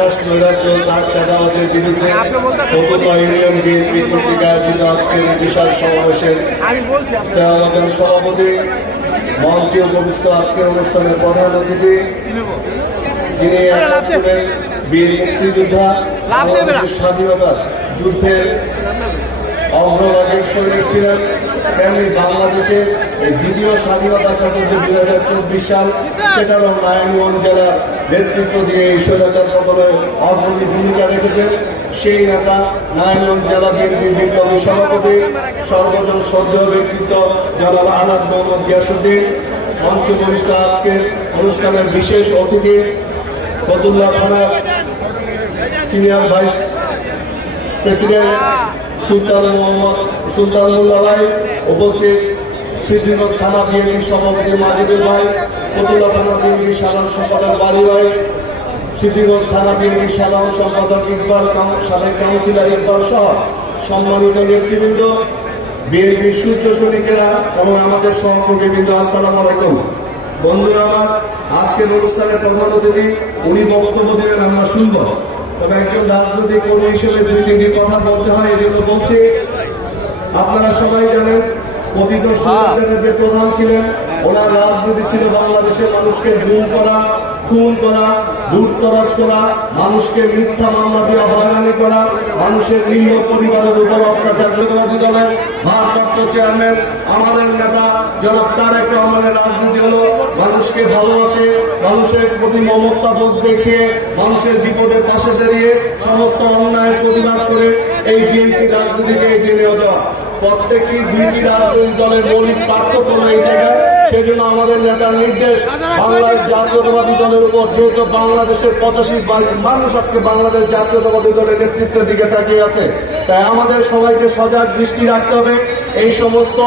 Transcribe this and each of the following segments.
সন্ত্রাস নৈরাজ্য তার চাঁদাবাদের বিরুদ্ধে ইউনিয়ন বিএনপি কর্তৃক আয়োজিত আজকের বিশাল সমাবেশের সভাপতি, মঞ্চে উপবিষ্ট আজকের অনুষ্ঠানের প্রধান অতিথি, যিনি বীর মুক্তিযোদ্ধা স্বাধীনতার যুদ্ধের অগ্রভাগের সৈনিক ছিলেন তেমনি বাংলাদেশের দ্বিতীয় স্বাধীনতা কাটাতে দুই হাজার চব্বিশ সাল, সেটারও নারায়ণগঞ্জ জেলার নেতৃত্ব দিয়ে এই স্বৈরাচার পতনে অগ্রণী ভূমিকা রেখেছেন সেই নেতা নারায়ণগঞ্জ জেলা বিএনপি বিপ্লবী সভাপতি, সর্বজন শ্রদ্ধেয় ব্যক্তিত্ব জনাব আলাদ মোহাম্মদ গিয়াসুদ্দিন মঞ্চ বরিষ্ঠ আজকের অনুষ্ঠানের বিশেষ অতিথি ফতুল্লাহ থানার senior vice president Sultan Mohammad ভাই উপস্থিত বিএনপি ভাই বিএনপি বাড়ি থানা বিএনপি সাধারণ সম্পাদক ইকবাল সম্মানিত নেতৃবৃন্দ বিএনপির সূত্র সৈনিকেরা এবং আমাদের সহকর্মীবৃন্দ, আসসালামু আলাইকুম। বন্ধুরা আমার আজকের অনুষ্ঠানের প্রধান অতিথি, উনি বক্তব্য দিলেন, আমরা শুনব। তবে একজন রাজনৈতিক কর্মী হিসেবে দুই তিনটি কথা বলতে হয় এজন্য বলছি আপনারা সবাই জানেন পতিত সুরাচারের যে প্রধান ছিলেন ওনার রাজনীতি ছিল বাংলাদেশের মানুষকে ভুল করা খুন করা, লুটতরাজ করা, মানুষকে মিথ্যা মামলা দিয়ে হয়রানি করা, মানুষের নিম্ন পরিবারের উপর অত্যাচার বিরোধী দলের ভারপ্রাপ্ত চেয়ারম্যান, আমাদের নেতা জনাব তারেক রহমানের রাজনীতি হলো মানুষকে ভালোবাসে, মানুষের প্রতি মমতা বোধ দেখিয়ে, মানুষের বিপদে পাশে দাঁড়িয়ে সমস্ত অন্যায়ের প্রতিবাদ করে এই বিএনপি রাজনীতিকে এগিয়ে নিয়ে যাওয়া। প্রত্যেকটি দুইটি রাজনৈতিক দলের মৌলিক পার্থক্য এই জায়গায় সেজন্য আমাদের নেতার নির্দেশ বাংলাদেশ জাতীয়তাবাদী দলের উপর যেহেতু বাংলাদেশের পঁচাশি মানুষ আজকে বাংলাদেশ জাতীয়তাবাদী দলের নেতৃত্বের দিকে তাকিয়ে আছে। তাই আমাদের সবাইকে সজাগ দৃষ্টি রাখতে হবে। এই সমস্ত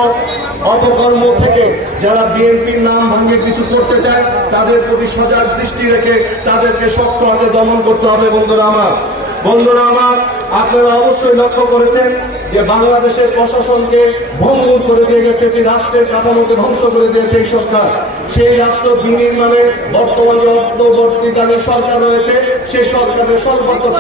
অপকর্ম থেকে যারা বিএনপির নাম ভাঙে কিছু করতে চায়, তাদের প্রতি সজাগ দৃষ্টি রেখে তাদেরকে শক্ত হাতে দমন করতে হবে। বন্ধুরা আমার বন্ধুরা আমার, আপনারা অবশ্যই লক্ষ্য করেছেন যে বাংলাদেশের প্রশাসনকে ভঙ্গুর করে দিয়ে গেছে একটি রাষ্ট্রের কাঠামোকে ধ্বংস করে দিয়েছে এই সরকার, সেই রাষ্ট্র বিনির্মাণে বর্তমান যে অন্তর্বর্তীকালীন সরকার রয়েছে, সেই সরকারের সর্বাত্মক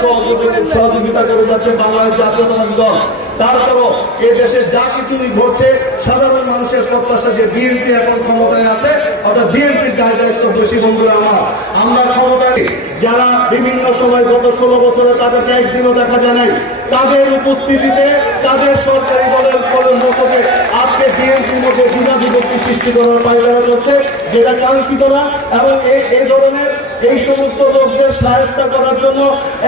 সহযোগিতা করে যাচ্ছে বাংলাদেশ জাতীয়তাবাদী দল। তারপরও এ দেশে যা কিছুই ঘটছে, সাধারণ মানুষের প্রত্যাশা যে বিএনপি এখন ক্ষমতায় আছে, অর্থাৎ বিএনপির দায় দায়িত্ব বেশি বন্ধুরা আমার। আমরা ক্ষমতায় যারা বিভিন্ন সময় গত ষোলো বছরে তাদেরকে একদিনও দেখা যায় নাই, তাদের উপস্থিতিতে তাদের সরকারি দলের দলের মধ্যে আজকে বিএনপির মধ্যে দ্বিধা বিভক্তি সৃষ্টি করার পায়দারা চলছে, যেটা কাঙ্ক্ষিত না, এবং এই ধরনের এই সমস্ত লোকদের সাহায্য করার জন্য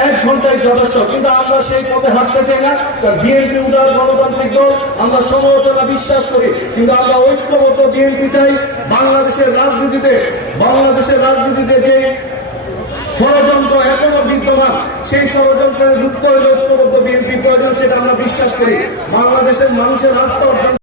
এক ঘন্টায় যথেষ্ট। কিন্তু আমরা সেই পথে হাঁটতে চাই না। বিএনপি উদার গণতান্ত্রিক দল, আমরা সমালোচনা বিশ্বাস করি। কিন্তু আমরা ঐক্যবদ্ধ বিএনপি চাই। বাংলাদেশের রাজনীতিতে বাংলাদেশের রাজনীতিতে যে ষড়যন্ত্র এখনও বিদ্যমান, সেই ষড়যন্ত্রে যুক্ত হলে ঐক্যবদ্ধ বিএনপি প্রয়োজন, সেটা আমরা বিশ্বাস করি। বাংলাদেশের মানুষের আস্থা অর্জন